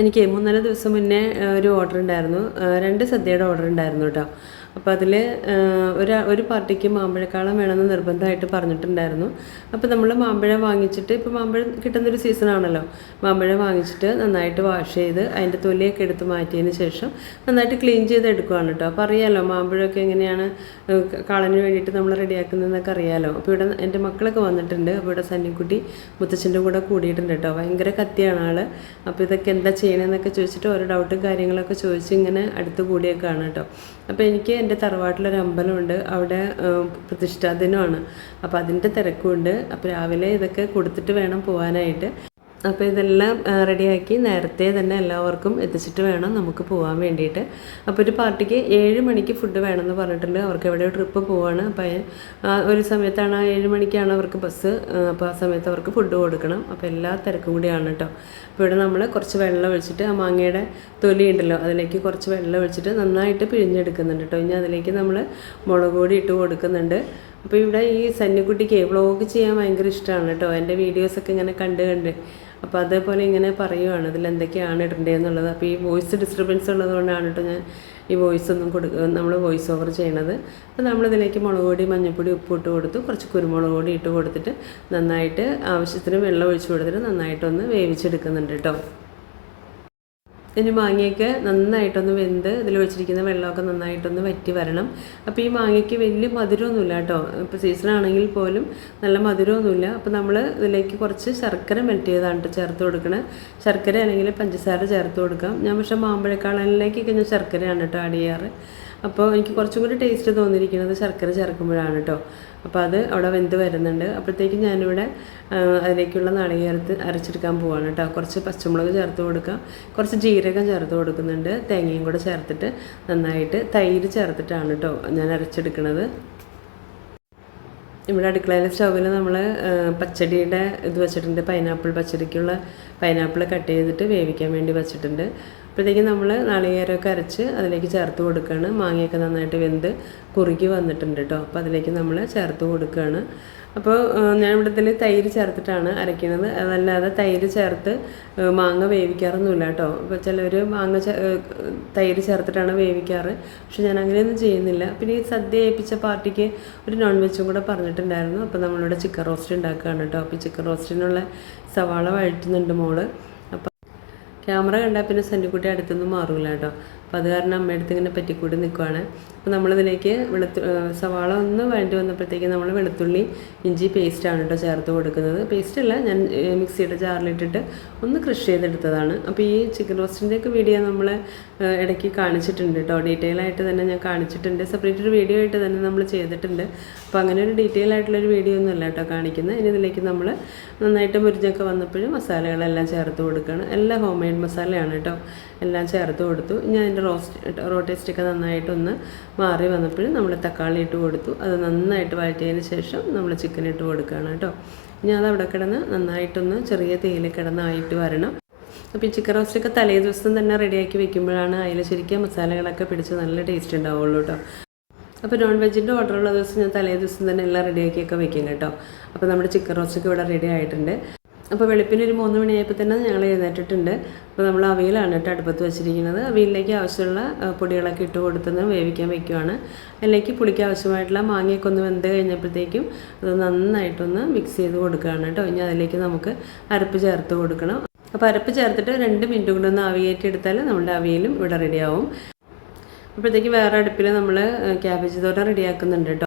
എനിക്ക് മൂന്നര ദിവസം മുന്നേ ഒരു ഓർഡർ ഉണ്ടായിരുന്നു. രണ്ട് സദ്യയുടെ ഓർഡർ ഉണ്ടായിരുന്നു കേട്ടോ അപ്പോൾ അതിൽ ഒരു ഒരു പാർട്ടിക്ക് മാമ്പഴക്കാളം വേണമെന്ന് നിർബന്ധമായിട്ട് പറഞ്ഞിട്ടുണ്ടായിരുന്നു. അപ്പോൾ നമ്മൾ മാമ്പഴം വാങ്ങിച്ചിട്ട് ഇപ്പോൾ മാമ്പഴം കിട്ടുന്നൊരു സീസണാണല്ലോ മാമ്പഴം വാങ്ങിച്ചിട്ട് നന്നായിട്ട് വാഷ് ചെയ്ത് അതിന്റെ തൊലിയൊക്കെ എടുത്ത് മാറ്റിയതിന് ശേഷം നന്നായിട്ട് ക്ലീൻ ചെയ്ത് എടുക്കുകയാണ് കേട്ടോ അപ്പോൾ അറിയാമല്ലോ മാമ്പഴമൊക്കെ എങ്ങനെയാണ് കാളന് വേണ്ടിയിട്ട് നമ്മൾ റെഡിയാക്കുന്നതെന്നൊക്കെ അറിയാമല്ലോ അപ്പോൾ ഇവിടെ എന്റെ മക്കളൊക്കെ വന്നിട്ടുണ്ട്. അപ്പോൾ ഇവിടെ സന്നിക്കുട്ടി മുത്തച്ഛന്റെ കൂടെ കൂടിയിട്ടുണ്ട് കേട്ടോ ഭയങ്കര കത്തിയാണ് ആൾ അപ്പോൾ ഇതൊക്കെ എന്താ ചെയ്യണമെന്നൊക്കെ ചോദിച്ചിട്ട് ഓരോ ഡൗട്ടും കാര്യങ്ങളൊക്കെ ചോദിച്ച് ഇങ്ങനെ അടുത്ത് കൂടിയൊക്കെയാണ് കേട്ടോ അപ്പോൾ എനിക്ക് എന്റെ തറവാട്ടിലൊരു അമ്പലമുണ്ട്. അവിടെ പ്രതിഷ്ഠാദിനമാണ്. പ്രതിഷ്ഠാ ദിനമാണ് അപ്പോൾ അതിന്റെ തിരക്കുണ്ട്. അപ്പോൾ രാവിലെ ഇതൊക്കെ കൊടുത്തിട്ട് വേണം പോകാനായിട്ട് അപ്പോൾ ഇതെല്ലാം റെഡിയാക്കി നേരത്തെ തന്നെ എല്ലാവർക്കും എത്തിച്ചിട്ട് വേണം നമുക്ക് പോകാൻ വേണ്ടിയിട്ട്. അപ്പോൾ ഒരു പാർട്ടിക്ക് ഏഴ് മണിക്ക് ഫുഡ് വേണമെന്ന് പറഞ്ഞിട്ടുണ്ട്. അവർക്ക് എവിടെയോ ട്രിപ്പ് പോവാണ്. അപ്പോൾ ഒരു സമയത്താണ് ഏഴ് മണിക്കാണ് അവർക്ക് ബസ്. അപ്പോൾ ആ സമയത്ത് അവർക്ക് ഫുഡ് കൊടുക്കണം. അപ്പോൾ എല്ലാ തിരക്കും കൂടിയാണ് കേട്ടോ. അപ്പോൾ ഇവിടെ നമ്മൾ കുറച്ച് വെള്ളം ഒഴിച്ചിട്ട് ആ മാങ്ങയുടെ തൊലി ഉണ്ടല്ലോ അതിലേക്ക് കുറച്ച് വെള്ളം ഒഴിച്ചിട്ട് നന്നായിട്ട് പിഴിഞ്ഞെടുക്കുന്നുണ്ട് കേട്ടോ. ഇനി അതിലേക്ക് നമ്മൾ മുളക് പൊടി ഇട്ട് കൊടുക്കുന്നുണ്ട്. അപ്പോൾ ഇവിടെ ഈ സന്നിക്കുട്ടിക്ക് വ്ളോഗ് ചെയ്യാൻ ഭയങ്കര ഇഷ്ടമാണ് കേട്ടോ. എന്റെ വീഡിയോസൊക്കെ ഇങ്ങനെ കണ്ട് കണ്ട് അപ്പോൾ അതേപോലെ ഇങ്ങനെ പറയുവാണ് ഇതിൽ എന്തൊക്കെയാണ് ഇടേണ്ടതെന്നുള്ളത് അപ്പോൾ ഈ വോയിസ് ഡിസ്റ്റർബൻസ് ഉള്ളതുകൊണ്ടാണ് കേട്ടോ ഞാൻ ഈ വോയിസ് ഒന്നും കൊടുക്കുക നമ്മൾ വോയിസ് ഓവർ ചെയ്യണത്. അപ്പോൾ നമ്മളിതിലേക്ക് മുളക് പൊടി മഞ്ഞൾപ്പൊടി ഉപ്പ് ഇട്ട് കൊടുത്തു. കുറച്ച് കുരുമുളക് പൊടി ഇട്ട് കൊടുത്തിട്ട് നന്നായിട്ട് ആവശ്യത്തിന് വെള്ളം ഒഴിച്ച് കൊടുത്തിട്ട് നന്നായിട്ടൊന്ന് വേവിച്ചെടുക്കുന്നുണ്ട് കേട്ടോ ഇനി മാങ്ങയൊക്കെ നന്നായിട്ടൊന്ന് വെന്ത് ഇതിൽ വെച്ചിരിക്കുന്ന വെള്ളമൊക്കെ നന്നായിട്ടൊന്ന് വറ്റി വരണം. അപ്പോൾ ഈ മാങ്ങയ്ക്ക് വലിയ മധുരമൊന്നുമില്ല കേട്ടോ. ഇപ്പോൾ സീസൺ ആണെങ്കിൽ പോലും നല്ല മധുരമൊന്നുമില്ല. അപ്പോൾ നമ്മൾ ഇതിലേക്ക് കുറച്ച് ശർക്കര മെൽറ്റ് ചെയ്താണ് ചേർത്ത് കൊടുക്കണം. ശർക്കര അല്ലെങ്കിൽ പഞ്ചസാര ചേർത്ത് കൊടുക്കാം. ഞാൻ പക്ഷേ മാമ്പഴക്കാളനിലേക്കൊക്കെ ഞാൻ ശർക്കരയാണ് കേട്ടോ ആഡ് ചെയ്യാറ്. അപ്പോൾ എനിക്ക് കുറച്ചും കൂടി ടേസ്റ്റ് തോന്നിയിരിക്കുന്നത് ശർക്കര ചേർക്കുമ്പോഴാണ് കേട്ടോ അപ്പോൾ അത് അവിടെ വെന്ത് വരുന്നുണ്ട്. അപ്പോഴത്തേക്കും ഞാനിവിടെ അതിലേക്കുള്ള നാളികേരത്ത് അരച്ചെടുക്കാൻ പോവാണ് കേട്ടോ കുറച്ച് പച്ചമുളക് ചേർത്ത് കൊടുക്കാം. കുറച്ച് ജീരകം ചേർത്ത് കൊടുക്കുന്നുണ്ട്. തേങ്ങയും കൂടെ ചേർത്തിട്ട് നന്നായിട്ട് തൈര് ചേർത്തിട്ടാണ് കേട്ടോ ഞാൻ അരച്ചെടുക്കുന്നത് ഇവിടെ അടുക്കളയിലെ സ്റ്റൗവിൽ നമ്മൾ പച്ചടിയുടെ ഇത് വെച്ചിട്ടുണ്ട്. പൈനാപ്പിൾ പച്ചടിക്കുള്ള പൈനാപ്പിൾ കട്ട് ചെയ്തിട്ട് വേവിക്കാൻ വേണ്ടി വെച്ചിട്ടുണ്ട്. അപ്പോഴത്തേക്കും നമ്മൾ നാളികേരമൊക്കെ അരച്ച് അതിലേക്ക് ചേർത്ത് കൊടുക്കുകയാണ്. മാങ്ങയൊക്കെ നന്നായിട്ട് വെന്ത് കുറുകി വന്നിട്ടുണ്ട് കേട്ടോ. അപ്പോൾ അതിലേക്ക് നമ്മൾ ചേർത്ത് കൊടുക്കുകയാണ്. അപ്പോൾ ഞാൻ ഇവിടെ തന്നെ തൈര് ചേർത്തിട്ടാണ് അരയ്ക്കുന്നത്. അതല്ലാതെ തൈര് ചേർത്ത് മാങ്ങ വേവിക്കാറൊന്നുമില്ല കേട്ടോ. അപ്പോൾ ചിലർ മാങ്ങ തൈര് ചേർത്തിട്ടാണ് വേവിക്കാറ്. പക്ഷെ ഞാൻ അങ്ങനെയൊന്നും ചെയ്യുന്നില്ല. പിന്നെ ഈ സദ്യ ഏൽപ്പിച്ച പാർട്ടിക്ക് ഒരു നോൺ വെജും കൂടെ പറഞ്ഞിട്ടുണ്ടായിരുന്നു. അപ്പോൾ നമ്മളിവിടെ ചിക്കൻ റോസ്റ്റ് ഉണ്ടാക്കുകയാണ് കേട്ടോ. അപ്പോൾ ചിക്കൻ റോസ്റ്റിനുള്ള സവാള വഴറ്റുന്നുണ്ട് മോൾ. ക്യാമറ കണ്ടാൽ പിന്നെ സെന്റിക്കുട്ടി അടുത്തൊന്നും മാറൂല കേട്ടോ. അപ്പോൾ അത് കാരണം അമ്മയുടെ അടുത്ത് ഇങ്ങനെ പറ്റിക്കൂടി നിൽക്കുവാണ് അപ്പോൾ നമ്മളിതിലേക്ക് വെളുത്തു സവാള ഒന്ന് വേണ്ടി വന്നപ്പോഴത്തേക്ക് നമ്മൾ വെളുത്തുള്ളി ഇഞ്ചി പേസ്റ്റാണ് കേട്ടോ ചേർത്ത് കൊടുക്കുന്നത്. പേസ്റ്റ് അല്ല ഞാൻ മിക്സിയുടെ ജാറിലിട്ടിട്ട് ഒന്ന് ക്രഷ് ചെയ്തെടുത്തതാണ്. അപ്പോൾ ഈ ചിക്കൻ റോസ്റ്റിന്റെയൊക്കെ വീഡിയോ നമ്മൾ ഇടയ്ക്ക് കാണിച്ചിട്ടുണ്ട് കേട്ടോ ഡീറ്റെയിൽ ആയിട്ട് തന്നെ ഞാൻ കാണിച്ചിട്ടുണ്ട്. സെപ്പറേറ്റ് ഒരു വീഡിയോ ആയിട്ട് തന്നെ നമ്മൾ ചെയ്തിട്ടുണ്ട്. അപ്പോൾ അങ്ങനെ ഒരു ഡീറ്റെയിൽ ആയിട്ടുള്ളൊരു വീഡിയോ ഒന്നുമല്ല കേട്ടോ കാണിക്കുന്നത്. ഇനി ഇതിലേക്ക് നമ്മൾ നന്നായിട്ട് മുരിഞ്ഞൊക്കെ വന്നപ്പോഴും മസാലകളെല്ലാം ചേർത്ത് കൊടുക്കുകയാണ് എല്ലാം ഹോം മെയ്ഡ് മസാലയാണ് കേട്ടോ എല്ലാം ചേർത്ത് കൊടുത്തു. ഞാൻ അതിന്റെ റോസ്റ്റ് റോ ടേസ്റ്റൊക്കെ നന്നായിട്ടൊന്ന് മാറി വന്നപ്പോഴും നമ്മൾ തക്കാളി ഇട്ട് കൊടുത്തു. അത് നന്നായിട്ട് വഴറ്റിയതിന് ശേഷം നമ്മൾ ചിക്കൻ ഇട്ട് കൊടുക്കുകയാണ് കേട്ടോ. ഇനി അത് അവിടെ കിടന്ന് നന്നായിട്ടൊന്ന് ചെറിയ തേയില കിടന്ന് ആയിട്ട് വരണം അപ്പോൾ ചിക്കൻ റോസ്റ്റൊക്കെ തലേ ദിവസം തന്നെ റെഡിയാക്കി വെക്കുമ്പോഴാണ് അതിൽ ശരിക്കും മസാലകളൊക്കെ പിടിച്ച് നല്ല ടേസ്റ്റ് ഉണ്ടാവുള്ളൂ കേട്ടോ. അപ്പോൾ നോൺ വെജിന്റെ ഉള്ള ദിവസം ഞാൻ തലേ ദിവസം തന്നെ എല്ലാം റെഡിയാക്കിയൊക്കെ വെക്കും കേട്ടോ. അപ്പോൾ നമ്മുടെ ചിക്കൻ റോസ്റ്റൊക്കെ ഇവിടെ റെഡി ആയിട്ടുണ്ട്. അപ്പോൾ വെളുപ്പിന് ഒരു മൂന്ന് മണിയായപ്പോൾ തന്നെ ഞങ്ങൾ എഴുന്നേറ്റിട്ടുണ്ട്. അപ്പോൾ നമ്മൾ അവിയലാണ് കേട്ടോ അടുപ്പത്ത് വെച്ചിരിക്കുന്നത്. അവിയലിലേക്ക് ആവശ്യമുള്ള പൊടികളൊക്കെ ഇട്ട് കൊടുത്തുനിന്ന് വേവിക്കാൻ വെക്കുവാണ്. അതിലേക്ക് പുളിക്ക് ആവശ്യമായിട്ടുള്ള മാങ്ങയൊക്കെ ഒന്ന് വെന്ത് കഴിഞ്ഞപ്പോഴത്തേക്കും അത് നന്നായിട്ടൊന്ന് മിക്സ് ചെയ്ത് കൊടുക്കുകയാണ് കേട്ടോ. ഇനി അതിലേക്ക് നമുക്ക് അരപ്പ് ചേർത്ത് കൊടുക്കണം. അപ്പോൾ അരപ്പ് ചേർത്തിട്ട് രണ്ട് മിനിറ്റ് കൊണ്ട് ഒന്ന് ആവിയേറ്റി എടുത്താൽ നമ്മുടെ അവിയലും ഇവിടെ റെഡിയാവും അപ്പോഴത്തേക്ക് വേറെ അടുപ്പിൽ നമ്മൾ ക്യാബേജ് തോട്ടം റെഡിയാക്കുന്നുണ്ട് കേട്ടോ.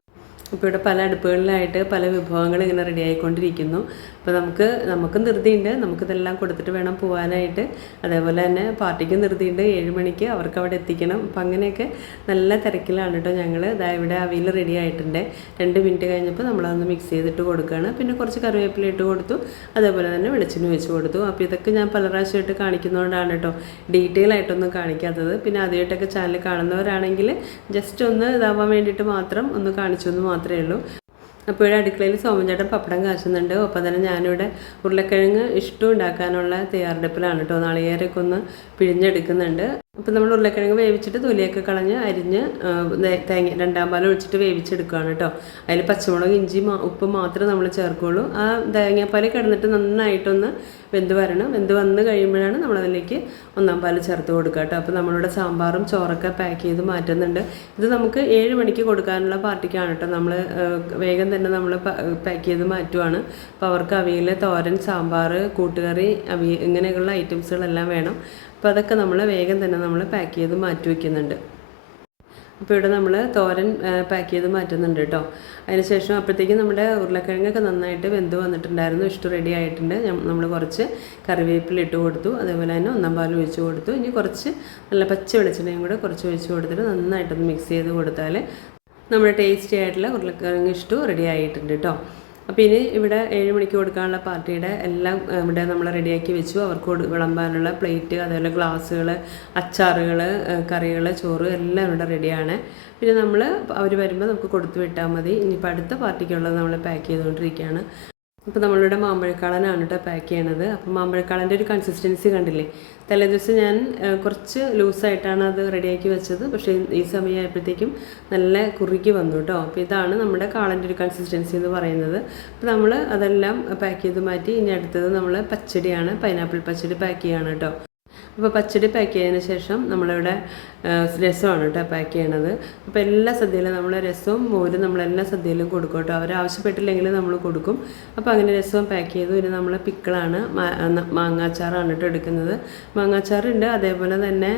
ഇപ്പോൾ ഇവിടെ പല അടുപ്പുകളിലായിട്ട് പല വിഭവങ്ങൾ ഇങ്ങനെ റെഡി ആയിക്കൊണ്ടിരിക്കുന്നു. അപ്പോൾ നമുക്ക് നമുക്കും ധൃതിയുണ്ട്. നമുക്കിതെല്ലാം കൊടുത്തിട്ട് വേണം പോകാനായിട്ട് അതേപോലെ തന്നെ പാർട്ടിക്കും ധൃതിയുണ്ട്. ഏഴ് മണിക്ക് അവർക്ക് അവിടെ എത്തിക്കണം. അപ്പം അങ്ങനെയൊക്കെ നല്ല തിരക്കിലാണ് കേട്ടോ ഞങ്ങൾ ഇതാ ഇവിടെ അവിയൽ റെഡി ആയിട്ടുണ്ട്. രണ്ട് മിനിറ്റ് കഴിഞ്ഞപ്പോൾ നമ്മളതൊന്ന് മിക്സ് ചെയ്തിട്ട് കൊടുക്കുകയാണ് പിന്നെ കുറച്ച് കറിവേപ്പില ഇട്ട് കൊടുത്തു. അതേപോലെ തന്നെ വെളിച്ചെണ്ണ വെച്ച് കൊടുത്തു. അപ്പോൾ ഇതൊക്കെ ഞാൻ പല പ്രാവശ്യമായിട്ട് കാണിക്കുന്നതുകൊണ്ടാണ് കേട്ടോ. ഡീറ്റെയിൽ ആയിട്ടൊന്നും കാണിക്കാത്തത്. പിന്നെ ആദ്യമായിട്ടൊക്കെ ചാനൽ കാണുന്നവരാണെങ്കിൽ ജസ്റ്റ് ഒന്ന് ഇതാവാൻ വേണ്ടിയിട്ട് മാത്രം ഒന്ന് കാണിച്ചു എന്ന് മാത്രമേ ഉള്ളൂ. അപ്പോൾ ഇവിടെ അടുക്കളയിൽ സോമൻചേട്ടൻ പപ്പടം കാച്ചുന്നുണ്ട്. ഒപ്പം തന്നെ ഞാനിവിടെ ഉരുളക്കിഴങ്ങ് ഇഷ്ടം ഉണ്ടാക്കാനുള്ള തയ്യാറെടുപ്പിലാണ് കേട്ടോ. നാളികേരൊക്കെ ഒന്ന് പിഴിഞ്ഞെടുക്കുന്നുണ്ട്. അപ്പോൾ നമ്മൾ ഉരുളക്കിഴങ്ങ് വേവിച്ചിട്ട് തൊലിയൊക്കെ കളഞ്ഞ് അരിഞ്ഞ് തേങ്ങ രണ്ടാം പാൽ ഒഴിച്ചിട്ട് വേവിച്ചെടുക്കുകയാണ് കേട്ടോ. അതിൽ പച്ചമുളക് ഇഞ്ചി ഉപ്പ് മാത്രമേ നമ്മൾ ചേർക്കുകയുള്ളൂ. ആ തേങ്ങാപ്പാൽ കിടന്നിട്ട് നന്നായിട്ടൊന്ന് വെന്ത് വരണം. വെന്ത് വന്ന് കഴിയുമ്പോഴാണ് നമ്മളതിലേക്ക് ഒന്നാം പാൽ ചേർത്ത് കൊടുക്കുക കേട്ടോ. അപ്പോൾ നമ്മളിവിടെ സാമ്പാറും ചോറൊക്കെ പാക്ക് ചെയ്ത് മാറ്റുന്നുണ്ട്. ഇത് നമുക്ക് ഏഴ് മണിക്ക് കൊടുക്കാനുള്ള പാർട്ടിക്കാണ് കേട്ടോ. നമ്മൾ വേഗം തന്നെ നമ്മൾ പാക്ക് ചെയ്ത് മാറ്റുവാണ്. അപ്പോൾ അവർക്ക് അവിയൽ തോരൻ സാമ്പാർ കൂട്ടുകറി അവി ഇങ്ങനെയുള്ള ഐറ്റംസുകളെല്ലാം വേണം. അപ്പോൾ അതൊക്കെ നമ്മൾ വേഗം തന്നെ നമ്മൾ പാക്ക് ചെയ്ത് മാറ്റി വയ്ക്കുന്നുണ്ട് അപ്പോൾ ഇവിടെ നമ്മൾ തോരൻ പാക്ക് ചെയ്ത് മാറ്റുന്നുണ്ട് കേട്ടോ അതിനുശേഷം അപ്പോഴത്തേക്കും നമ്മുടെ ഉരുളക്കിഴങ്ങൊക്കെ നന്നായിട്ട് വെന്ത് വന്നിട്ടുണ്ടായിരുന്നു. ഇഷ്ടം റെഡി ആയിട്ടുണ്ട്. നമ്മൾ കുറച്ച് കറിവേപ്പില ഇട്ട് കൊടുത്തു. അതേപോലെ തന്നെ ഒന്നാം പാൽ ഒഴിച്ച് കൊടുത്തു. ഇനി കുറച്ച് നല്ല പച്ച വെളിച്ചെണ്ണയും കൂടെ കുറച്ച് ഒഴിച്ച് കൊടുത്തിട്ട് നന്നായിട്ടൊന്ന് മിക്സ് ചെയ്ത് കൊടുത്താൽ നമ്മുടെ ടേസ്റ്റി ആയിട്ടുള്ള ഉരുളക്കിഴങ്ങ് ഇഷ്ടവും റെഡി ആയിട്ടുണ്ട് കേട്ടോ അപ്പോൾ ഇനി ഇവിടെ ഏഴ് മണിക്ക് കൊടുക്കാനുള്ള പാർട്ടിയുടെ എല്ലാം ഇവിടെ നമ്മൾ റെഡിയാക്കി വെച്ചു. അവർക്ക് വിളമ്പാനുള്ള പ്ലേറ്റ് അതേപോലെ ഗ്ലാസ്സുകൾ അച്ചാറുകൾ കറികൾ ചോറ് എല്ലാം ഇവിടെ റെഡിയാണ്. പിന്നെ നമ്മൾ അവർ വരുമ്പോൾ നമുക്ക് കൊടുത്തു വിട്ടാൽ മതി. ഇനിയിപ്പോൾ അടുത്ത പാർട്ടിക്കുള്ളത് നമ്മൾ പാക്ക് ചെയ്തുകൊണ്ടിരിക്കുകയാണ്. അപ്പോൾ നമ്മളിവിടെ മാമ്പഴക്കാളനാണ് കേട്ടോ പാക്ക് ചെയ്യണത്. അപ്പോൾ മാമ്പഴക്കാളന്റെ ഒരു കൺസിസ്റ്റൻസി കണ്ടില്ലേ? തലേദിവസം ഞാൻ കുറച്ച് ലൂസായിട്ടാണ് അത് റെഡിയാക്കി വെച്ചത്. പക്ഷേ ഈ സമയമായപ്പോഴത്തേക്കും നല്ല കുറുകി വന്നു കേട്ടോ അപ്പോൾ ഇതാണ് നമ്മുടെ കാളന്റെ ഒരു കൺസിസ്റ്റൻസി എന്ന് പറയുന്നത്. അപ്പോൾ നമ്മൾ അതെല്ലാം പാക്ക് ചെയ്ത് മാറ്റി ഇനി അടുത്തത് നമ്മൾ പച്ചടിയാണ് പൈനാപ്പിൾ പച്ചടി പാക്ക് ചെയ്യാണ് കേട്ടോ അപ്പോൾ പച്ചടി പാക്ക് ചെയ്തതിന് ശേഷം നമ്മളിവിടെ രസമാണ് കേട്ടോ പാക്ക് ചെയ്യണത്. അപ്പോൾ എല്ലാ സദ്യയിലും നമ്മൾ രസവും മോരും നമ്മളെല്ലാ സദ്യയിലും കൊടുക്കും കേട്ടോ. അവർ ആവശ്യപ്പെട്ടില്ലെങ്കിൽ നമ്മൾ കൊടുക്കും. അപ്പോൾ അങ്ങനെ രസവും പാക്ക് ചെയ്തു. പിന്നെ നമ്മൾ പിക്കിളാണ് മാങ്ങാച്ചാറാണ് കേട്ടോ എടുക്കുന്നത്. മാങ്ങാച്ചാറുണ്ട്. അതേപോലെ തന്നെ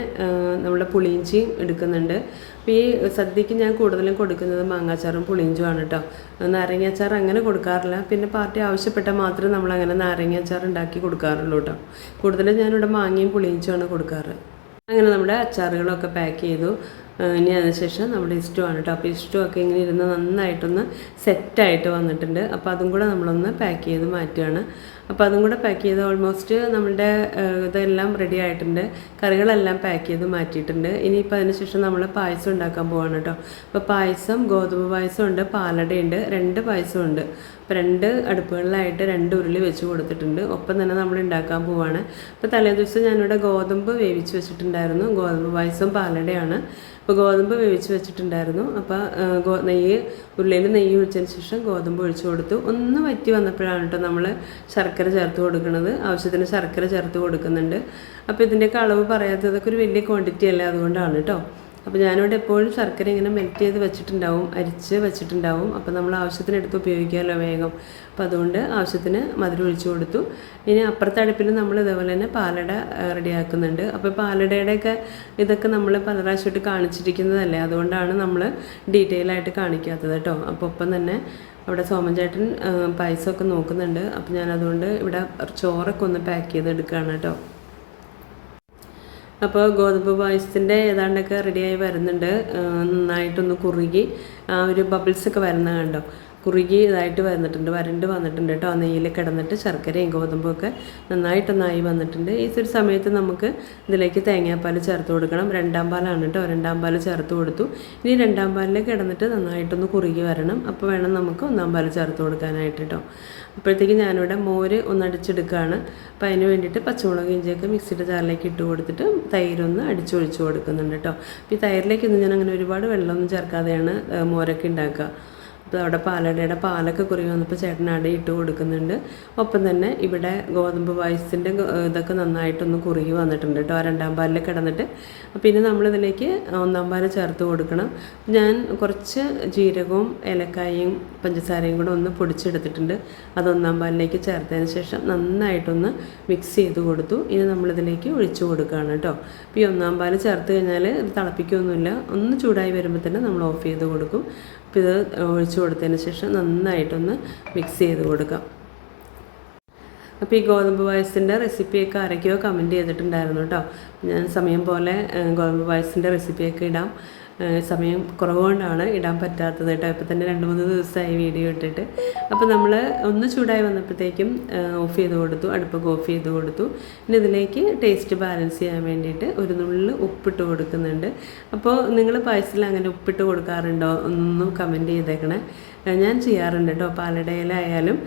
നമ്മുടെ പുളിയിഞ്ചിയും എടുക്കുന്നുണ്ട്. അപ്പോൾ ഈ സദ്യക്ക് ഞാൻ കൂടുതലും കൊടുക്കുന്നത് മാങ്ങാച്ചാറും പുളിയിഞ്ചുമാണ് കേട്ടോ. നാരങ്ങാച്ചാർ അങ്ങനെ കൊടുക്കാറില്ല. പിന്നെ പാർട്ടി ആവശ്യപ്പെട്ടാൽ മാത്രമേ നമ്മൾ അങ്ങനെ നാരങ്ങാച്ചാർ ഉണ്ടാക്കി കൊടുക്കാറുള്ളൂ കേട്ടോ. കൂടുതലും ഞാനിവിടെ മാങ്ങയും പുളിയിഞ്ചുമാണ് കൊടുക്കാറ്. അങ്ങനെ നമ്മുടെ അച്ചാറുകളൊക്കെ പാക്ക് ചെയ്തു. ഇനി അതിനുശേഷം നമ്മുടെ ഇഷ്ടമാണ് കേട്ടോ. അപ്പോൾ ഇഷ്ടമൊക്കെ ഇങ്ങനെ ഇരുന്ന് നന്നായിട്ടൊന്ന് സെറ്റായിട്ട് വന്നിട്ടുണ്ട്. അപ്പോൾ അതും കൂടെ നമ്മളൊന്ന് പാക്ക് ചെയ്ത് മാറ്റുകയാണ്. അപ്പോൾ അതും കൂടെ പാക്ക് ചെയ്ത് ഓൾമോസ്റ്റ് നമ്മുടെ ഇതെല്ലാം റെഡി ആയിട്ടുണ്ട്. കറികളെല്ലാം പാക്ക് ചെയ്ത് മാറ്റിയിട്ടുണ്ട്. ഇനിയിപ്പോൾ അതിനുശേഷം നമ്മൾ പായസം ഉണ്ടാക്കാൻ പോവാണ് കേട്ടോ. അപ്പോൾ പായസം ഗോതമ്പ് പായസം ഉണ്ട് പാലടയുണ്ട് രണ്ട് പായസം ഉണ്ട്. അപ്പോൾ രണ്ട് അടുപ്പുകളിലായിട്ട് രണ്ട് ഉരുളി വെച്ച് കൊടുത്തിട്ടുണ്ട്. ഒപ്പം തന്നെ നമ്മൾ ഉണ്ടാക്കാൻ പോവാണ്. അപ്പോൾ തലേദിവസം ഞാനിവിടെ ഗോതമ്പ് വേവിച്ച് വെച്ചിട്ടുണ്ടായിരുന്നു. ഗോതമ്പ് പായസം പാലടയാണ്. അപ്പോൾ ഗോതമ്പ് വേവിച്ച് വെച്ചിട്ടുണ്ടായിരുന്നു. അപ്പോൾ ഗോ നെയ്യ് ഉരുളിയിൽ നെയ്യ് ഒഴിച്ചതിന് ശേഷം ഗോതമ്പ് ഒഴിച്ചു കൊടുത്തു. ഒന്ന് വറ്റി വന്നപ്പോഴാണ് കേട്ടോ നമ്മൾ ശർക്കര ചേർത്ത് കൊടുക്കുന്നത് ആവശ്യത്തിന് ശർക്കര ചേർത്ത് കൊടുക്കുന്നുണ്ട്. അപ്പോൾ ഇതിന്റെയൊക്കെ അളവ് പറയാത്തതൊക്കെ ഒരു വലിയ ക്വാണ്ടിറ്റി അല്ല അതുകൊണ്ടാണ് കേട്ടോ അപ്പോൾ ഞാനിവിടെ എപ്പോഴും ശർക്കര ഇങ്ങനെ മെൽറ്റ് ചെയ്ത് വെച്ചിട്ടുണ്ടാവും അരിച്ച് വെച്ചിട്ടുണ്ടാവും. അപ്പോൾ നമ്മൾ ആവശ്യത്തിന് എടുത്ത് ഉപയോഗിക്കാമല്ലോ വേഗം. അപ്പോൾ അതുകൊണ്ട് ആവശ്യത്തിന് മധുരം ഒഴിച്ചു കൊടുത്തു. ഇനി അപ്പുറത്തെ അടുപ്പിൽ നമ്മൾ ഇതേപോലെ തന്നെ പാലട റെഡിയാക്കുന്നുണ്ട്. അപ്പോൾ പാലടയുടെയൊക്കെ ഇതൊക്കെ നമ്മൾ പല പ്രാവശ്യമായിട്ട് കാണിച്ചിരിക്കുന്നതല്ലേ? അതുകൊണ്ടാണ് നമ്മൾ ഡീറ്റെയിൽ ആയിട്ട് കാണിക്കാത്തത് കേട്ടോ അപ്പോൾ ഒപ്പം തന്നെ അവിടെ സോമൻ ചേട്ടൻ ഒക്കെ നോക്കുന്നുണ്ട്. അപ്പോൾ ഞാൻ അതുകൊണ്ട് ഇവിടെ ചോറൊക്കെ ഒന്ന് പാക്ക് ചെയ്ത് എടുക്കുകയാണ് കേട്ടോ. അപ്പോൾ ഗോതമ്പ് പായസത്തിന്റെ ഏതാണ്ടൊക്കെ റെഡിയായി വരുന്നുണ്ട്. നന്നായിട്ടൊന്ന് കുറുകി ആ ഒരു ബബിൾസൊക്കെ വരുന്ന കണ്ടോ? കുറുകി ഇതായിട്ട് വന്നിട്ടുണ്ട് വരണ്ട് വന്നിട്ടുണ്ട് കേട്ടോ. നെയ്യിൽ കിടന്നിട്ട് ശർക്കരയും ഗോതമ്പും ഒക്കെ നന്നായിട്ടൊന്നായി വന്നിട്ടുണ്ട്. ഈ ഒരു സമയത്ത് നമുക്ക് ഇതിലേക്ക് തേങ്ങാപ്പാൽ ചേർത്ത് കൊടുക്കണം. രണ്ടാം പാലാണ് കേട്ടോ. രണ്ടാം പാൽ ചേർത്ത് കൊടുത്തു. ഇനി രണ്ടാം പാലിൽ കിടന്നിട്ട് നന്നായിട്ടൊന്ന് കുറുകി വരണം. അപ്പോൾ വേണം നമുക്ക് ഒന്നാം പാൽ ചേർത്ത് കൊടുക്കാനായിട്ട് കേട്ടോ. അപ്പോഴത്തേക്ക് ഞാനിവിടെ മോര് ഒന്ന് അടിച്ചെടുക്കുകയാണ്. അപ്പോൾ അതിന് വേണ്ടിയിട്ട് പച്ചമുളക് ഇഞ്ചിയൊക്കെ മിക്സിയുടെ ജാറിലേക്ക് ഇട്ട് കൊടുത്തിട്ട് തൈരൊന്ന് അടിച്ചൊഴിച്ച് കൊടുക്കുന്നുണ്ട് കേട്ടോ. അപ്പോൾ ഈ തൈരിലേക്കൊന്നും ഞാൻ അങ്ങനെ ഒരുപാട് വെള്ളമൊന്നും ചേർക്കാതെയാണ് മോരൊക്കെ ഉണ്ടാക്കുക. അപ്പോൾ അവിടെ പാലടയുടെ പാലൊക്കെ കുറി വന്നപ്പോൾ ചേട്ടൻ അട ഇട്ട് കൊടുക്കുന്നുണ്ട്. ഒപ്പം തന്നെ ഇവിടെ ഗോതമ്പ് പായസത്തിന്റെ ഇതൊക്കെ നന്നായിട്ടൊന്ന് കുറുകി വന്നിട്ടുണ്ട് കേട്ടോ. രണ്ടാം പാലിൽ കിടന്നിട്ട്. പിന്നെ നമ്മളിതിലേക്ക് ഒന്നാം പാൽ ചേർത്ത് കൊടുക്കണം. ഞാൻ കുറച്ച് ജീരകവും ഏലക്കായയും പഞ്ചസാരയും കൂടെ ഒന്ന് പൊടിച്ചെടുത്തിട്ടുണ്ട്. അത് ഒന്നാം പാലിലേക്ക് ചേർത്തതിന് ശേഷം നന്നായിട്ടൊന്ന് മിക്സ് ചെയ്ത് കൊടുത്തു. ഇനി നമ്മളിതിലേക്ക് ഒഴിച്ചു കൊടുക്കുകയാണ് കേട്ടോ. അപ്പോൾ ഈ ഒന്നാം പാൽ ചേർത്ത് കഴിഞ്ഞാൽ ഇത് തിളപ്പിക്കുകയൊന്നുമില്ല ഒന്ന് ചൂടായി വരുമ്പോൾ തന്നെ നമ്മൾ ഓഫ് ചെയ്ത് കൊടുക്കും. ഇത് ഒഴിച്ചു കൊടുത്തതിന് ശേഷം നന്നായിട്ടൊന്ന് മിക്സ് ചെയ്ത് കൊടുക്കാം. അപ്പോൾ ഈ ഗോതമ്പ് പായസത്തിന്റെ റെസിപ്പിയൊക്കെ ആരൊക്കെയോ കമന്റ് ചെയ്തിട്ടുണ്ടായിരുന്നു കേട്ടോ ഞാൻ സമയം പോലെ ഗോതമ്പ് പായസത്തിന്റെ റെസിപ്പിയൊക്കെ ഇടാം. സമയം കുറവുകൊണ്ടാണ് ഇടാൻ പറ്റാത്തത് കേട്ടോ. ഇപ്പം തന്നെ രണ്ട് മൂന്ന് ദിവസമായി വീഡിയോ ഇട്ടിട്ട്. അപ്പോൾ നമ്മൾ ഒന്ന് ചൂടായി വന്നപ്പോഴത്തേക്കും ഓഫ് ചെയ്ത് കൊടുത്തു അടുപ്പൊക്കെ ഓഫ് ചെയ്ത് കൊടുത്തു. ഇനി ഇതിലേക്ക് ടേസ്റ്റ് ബാലൻസ് ചെയ്യാൻ വേണ്ടിയിട്ട് ഒരു നുള്ളിൽ ഉപ്പിട്ട് കൊടുക്കുന്നുണ്ട്. അപ്പോൾ നിങ്ങൾ പായസത്തിൽ അങ്ങനെ ഉപ്പിട്ട് കൊടുക്കാറുണ്ടോ? ഒന്നും കമന്റ് ചെയ്തേക്കണേ. ഞാൻ ചെയ്യാറുണ്ട് കേട്ടോ. പാലടയിലായാലും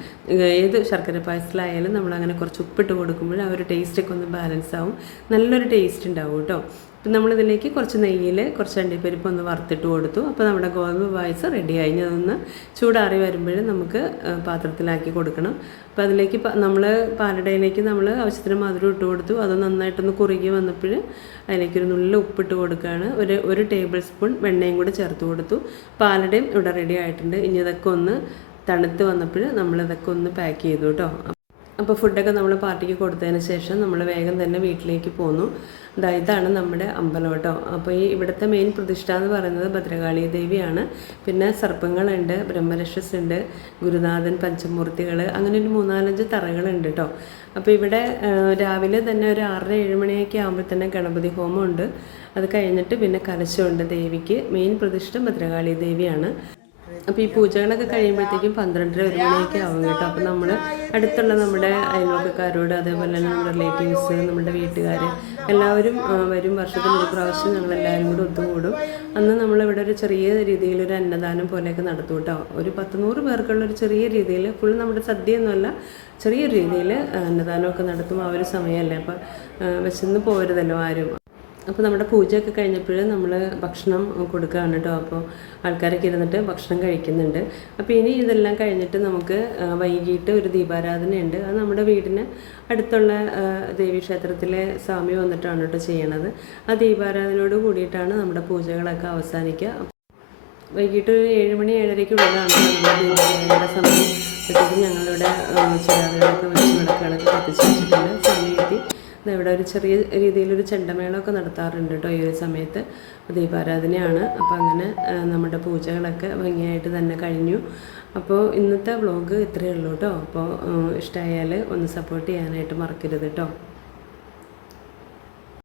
ഏത് ശർക്കര പായസത്തിലായാലും നമ്മളങ്ങനെ കുറച്ച് ഉപ്പിട്ട് കൊടുക്കുമ്പോൾ ആ ഒരു ടേസ്റ്റൊക്കെ ഒന്ന് ബാലൻസ് ആവും. നല്ലൊരു ടേസ്റ്റ് ഉണ്ടാവും കേട്ടോ. അപ്പം നമ്മളിതിലേക്ക് കുറച്ച് നെയ്യിൽ കുറച്ച് അണ്ടിപ്പരിപ്പ് ഒന്ന് വറുത്തിട്ട് കൊടുത്തു. അപ്പോൾ നമ്മുടെ ഗോതമ്പ് പായസം റെഡി ഇനി അതൊന്ന് ചൂടാറി വരുമ്പോൾ നമുക്ക് പാത്രത്തിലാക്കി കൊടുക്കണം. അപ്പോൾ അതിലേക്ക് നമ്മൾ പാലടയിലേക്ക് നമ്മൾ ആവശ്യത്തിന് മധുരം ഇട്ട് കൊടുത്തു. അത് നന്നായിട്ടൊന്ന് കുറുകി വന്നപ്പോൾ അതിലേക്ക് ഒരു നുള്ളിൽ ഉപ്പിട്ട് കൊടുക്കുകയാണ്. ഒരു ഒരു ടേബിൾ സ്പൂൺ വെണ്ണയും കൂടി ചേർത്ത് കൊടുത്തു. പാലടയും ഇവിടെ റെഡി ആയിട്ടുണ്ട്. ഇനി ഇതൊക്കെ ഒന്ന് തണുത്ത് വന്നപ്പോൾ നമ്മളിതൊക്കെ ഒന്ന് പാക്ക് ചെയ്തു കേട്ടോ. അപ്പോൾ ഫുഡൊക്കെ നമ്മൾ പാർട്ടിക്ക് കൊടുത്തതിന് ശേഷം നമ്മൾ വേഗം തന്നെ വീട്ടിലേക്ക് പോന്നു. ഇതാ ഇതാണ് നമ്മുടെ അമ്പലം കേട്ടോ അപ്പോൾ ഈ ഇവിടുത്തെ മെയിൻ പ്രതിഷ്ഠ എന്ന് പറയുന്നത് ഭദ്രകാളി ദേവിയാണ്. പിന്നെ സർപ്പങ്ങളുണ്ട് ബ്രഹ്മരക്ഷസ് ഉണ്ട് ഗുരുനാഥൻ പഞ്ചമൂർത്തികൾ അങ്ങനെ ഒരു മൂന്നാലഞ്ച് തറകളുണ്ട് കേട്ടോ അപ്പോൾ ഇവിടെ രാവിലെ തന്നെ ഒരു ആറര ഏഴ് മണിയൊക്കെ ആകുമ്പോൾ തന്നെ ഗണപതി ഹോമം ഉണ്ട് അത് കഴിഞ്ഞിട്ട് പിന്നെ കലശമുണ്ട് ദേവിക്ക്. മെയിൻ പ്രതിഷ്ഠ ഭദ്രകാളി ദേവിയാണ്. അപ്പോൾ ഈ പൂജകളൊക്കെ കഴിയുമ്പോഴത്തേക്കും പന്ത്രണ്ടര ഒരു മണിയൊക്കെ ആവും കേട്ടോ. അപ്പോൾ നമ്മൾ അടുത്തുള്ള നമ്മുടെ അയൽവക്കക്കാരോട് അതേപോലെ തന്നെ നമ്മുടെ റിലേറ്റീവ്സ് നമ്മുടെ വീട്ടുകാർ എല്ലാവരും വരും. വർഷത്തിൽ ഒരു പ്രാവശ്യം ഞങ്ങൾ എല്ലാവരും കൂടി ഒത്തുകൂടും. അന്ന് നമ്മളിവിടെ ഒരു ചെറിയ രീതിയിൽ ഒരു അന്നദാനം പോലെയൊക്കെ നടത്തും കേട്ടോ. ഒരു പത്ത് നൂറ് പേർക്കുള്ള ഒരു ചെറിയ രീതിയിൽ ഫുൾ നമ്മുടെ സദ്യയൊന്നുമല്ല ചെറിയൊരു രീതിയിൽ അന്നദാനമൊക്കെ നടത്തും ആ ഒരു സമയമല്ലേ. അപ്പോൾ വിശന്ന് പോരുതല്ലോ ആരും. അപ്പോൾ നമ്മുടെ പൂജയൊക്കെ കഴിഞ്ഞപ്പോൾ നമ്മൾ ഭക്ഷണം കൊടുക്കുകയാണ് കേട്ടോ. അപ്പോൾ ആൾക്കാരൊക്കെ ഇരുന്നിട്ട് ഭക്ഷണം കഴിക്കുന്നുണ്ട്. അപ്പോൾ ഇനി ഇതെല്ലാം കഴിഞ്ഞിട്ട് നമുക്ക് വൈകിട്ട് ഒരു ദീപാരാധനയുണ്ട്. അത് നമ്മുടെ വീടിന് അടുത്തുള്ള ദേവീക്ഷേത്രത്തിലെ സ്വാമി വന്നിട്ടാണ് കേട്ടോ ചെയ്യണത്. ആ ദീപാരാധനയോട് കൂടിയിട്ടാണ് നമ്മുടെ പൂജകളൊക്കെ അവസാനിക്കുക. വൈകിട്ട് ഏഴ് മണി ഏഴരയ്ക്കുള്ളതാണ് നമ്മുടെ ദീപാരാധനയുടെ സമയം. ഞങ്ങളിവിടെ ആ, ചെറിയ രീതിയിലൊരു ചെണ്ടമേളമൊക്കെ നടത്താറുണ്ട് കേട്ടോ ഈ ഒരു സമയത്ത്. ദീപാരാധനയാണ്. അപ്പോൾ അങ്ങനെ നമ്മുടെ പൂജകളൊക്കെ ഭംഗിയായിട്ട് തന്നെ കഴിഞ്ഞു. അപ്പോൾ ഇന്നത്തെ വ്ളോഗ് ഇത്രയേ ഉള്ളൂ കേട്ടോ. അപ്പോൾ ഇഷ്ടമായാൽ ഒന്ന് സപ്പോർട്ട് ചെയ്യാനായിട്ട് മറക്കരുത് കേട്ടോ.